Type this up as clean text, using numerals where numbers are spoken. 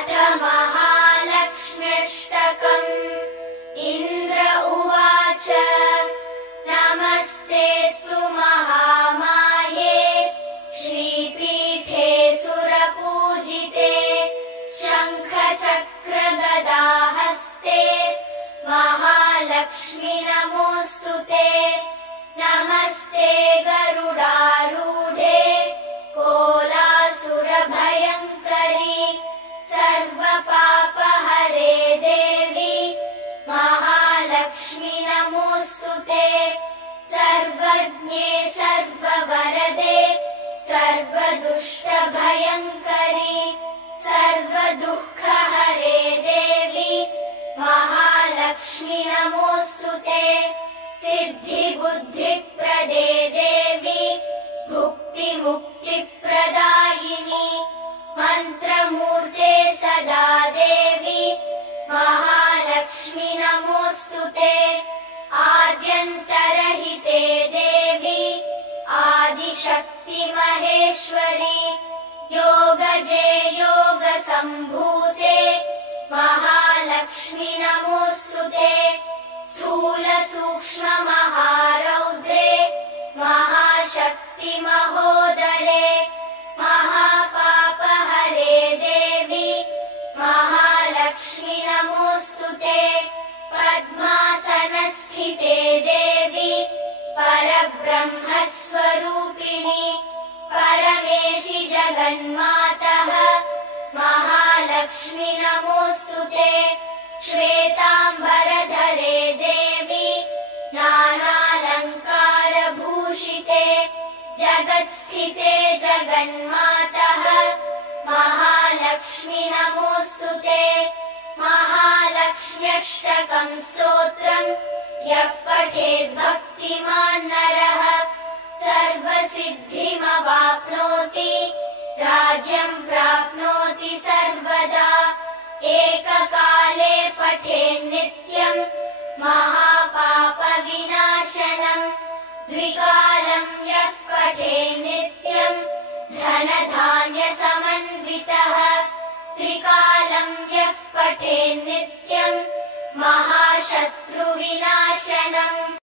अथ महालक्ष्म्यष्टकम्। इन्द्र उवाच नमस्तेऽस्तु महामाये श्रीपीठे सुरपूजिते शङ्खचक्रगदाहस्ते महालक्ष्मि नमोऽस्तु ते। नमस्ते गरुडारूढे कोलासुरभयङ्करी सर्वपापहरे देवी महालक्ष्मि नमोऽस्तु ते। सर्वज्ञे सर्ववरदे सर्वदुष्टभयङ्करी सर्वदुःखहरे देवी महालक्ष्मि नमोऽस्तु ते। सिद्धिबुद्धिप्रदे देवी भुक्तिमुक्तिप्रदायिनी मन्त्रमूर्ते सदा देवी महालक्ष्मि नमोऽस्तु ते। आद्यन्तरहिते देवी आदिशक्तिमहेश्वरी योगजे योगसम्भूते महालक्ष्मि नमोऽस्तु ते। स्थूलसूक्ष्ममहारौद्रे महाशक्तिमहोदरे महापापहरे देवी महालक्ष्मि नमोऽस्तु ते। पद्मासनस्थिते देवी परब्रह्मस्वरूपिणी परमेशि जगन्मातः महालक्ष्मि नमोऽस्तु ते। श्वेताम्बरधरे देवी नानालङ्कारभूषिते जगत्स्थिते जगन्मातः महालक्ष्मि नमोऽस्तु ते। महालक्ष्म्यष्टकम् स्तोत्रम् यः पठेद्भक्तिमान् नरः सर्वसिद्धिमवाप्नोति राज्यम् प्राप्नोति सर्वदा। एककाले पठेन्नित्यम् महापापविनाशनम् द्विकालम् यः पठेन्नित्यम् धनधान्यसमन्वितः त्रिकालम् यः पठेन्नित्यम् महाशत्रुविनाशनम्।